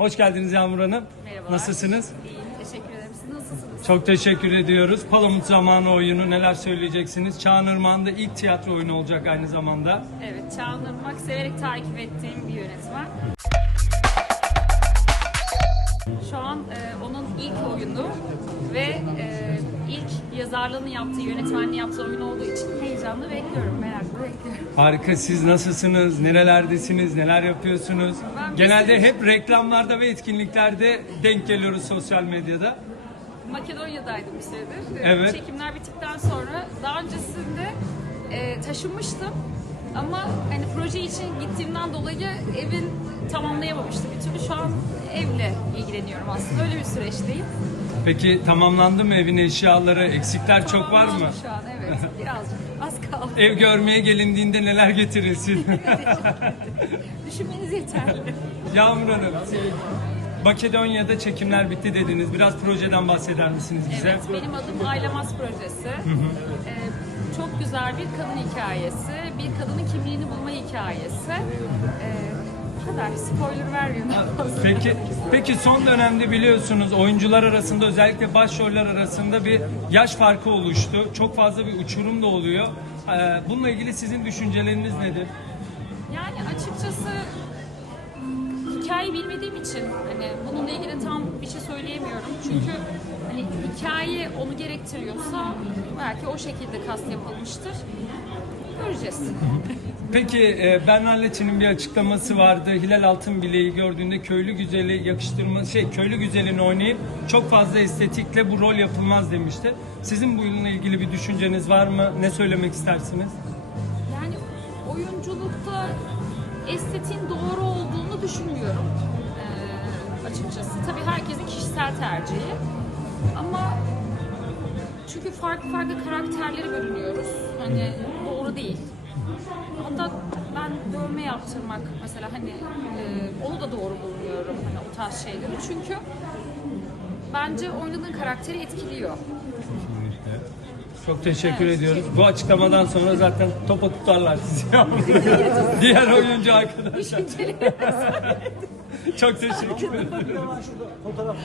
Hoş geldiniz Yağmur Hanım. Merhabalar. Nasılsınız? İyiyim, teşekkür ederim. Siz nasılsınız? Çok teşekkür ediyoruz. Palamut Zamanı oyunu neler söyleyeceksiniz? Çağan Irmak'ın ilk tiyatro oyunu olacak aynı zamanda. Evet, Çağan Irmak severek takip ettiğim bir yönetmen. Şu an e, onun ilk oyunu ve e, ilk yazarlığını yaptığı, yönetmenliği yaptığı oyun olduğu için heyecanlı bekliyorum, merakla. Harika siz nasılsınız? Nerelerdesiniz? Neler yapıyorsunuz? Ben Genelde hep reklamlarda ve etkinliklerde denk geliyoruz sosyal medyada. Makedonya'daydım bir süredir. E, Evet. Çekimler bittikten sonra daha öncesinde e, taşınmıştım. Ama hani proje için gittiğimden dolayı evin tamamlayamamıştım bir türlü. Şu an evle ilgileniyorum aslında. Öyle bir süreçteyim. Peki tamamlandı mı evin eşyaları? Eksikler çok var mı? Şu an evet. Birazcık. Az kaldı. Ev görmeye gelindiğinde neler getirilsin? Düşünmeniz yeterli. Yağmur Hanım, Makedonya'da çekimler bitti dediniz. Biraz projeden bahseder misiniz bize? Evet, benim adım Aylamaz Projesi. Ee, çok güzel bir kadın hikayesi, bir kadının kimliğini bulma hikayesi. Ee, kadar, spoiler vermiyorum. Peki, peki son dönemde biliyorsunuz oyuncular arasında özellikle başroller arasında bir yaş farkı oluştu. Çok fazla bir uçurum da oluyor. Ee, Bununla ilgili sizin düşünceleriniz nedir? Yani açıkçası hikayeyi bilmediğim için hani bununla ilgili tam bir şey söyleyemiyorum. Çünkü hani hikaye onu gerektiriyorsa belki o şekilde kast yapılmıştır. Göreceğiz. Peki e, Berna Leçin'in bir açıklaması vardı. Hilal Altınbileği gördüğünde köylü güzeli yakıştırma şey köylü güzelini oynayıp çok fazla estetikle bu rol yapılmaz demişti. Sizin bununla ilgili bir düşünceniz var mı? Ne söylemek istersiniz? Yani oyunculukta estetiğin doğru olduğunu düşünmüyorum ee, açıkçası. Tabii herkesin kişisel tercihi. Ama çünkü farklı farklı karakterleri bölünüyoruz. Hani doğru değil. Hatta ben dövme yaptırmak mesela hani e, onu da doğru bulmuyorum hani o tarz şeyleri. Çünkü bence oynadığın karakteri etkiliyor. Çok teşekkür Evet. ediyoruz. Bu açıklamadan sonra zaten topa tutarlar sizi. Diğer oyuncu arkadaşlar. Çok teşekkür ederim. Fotoğraf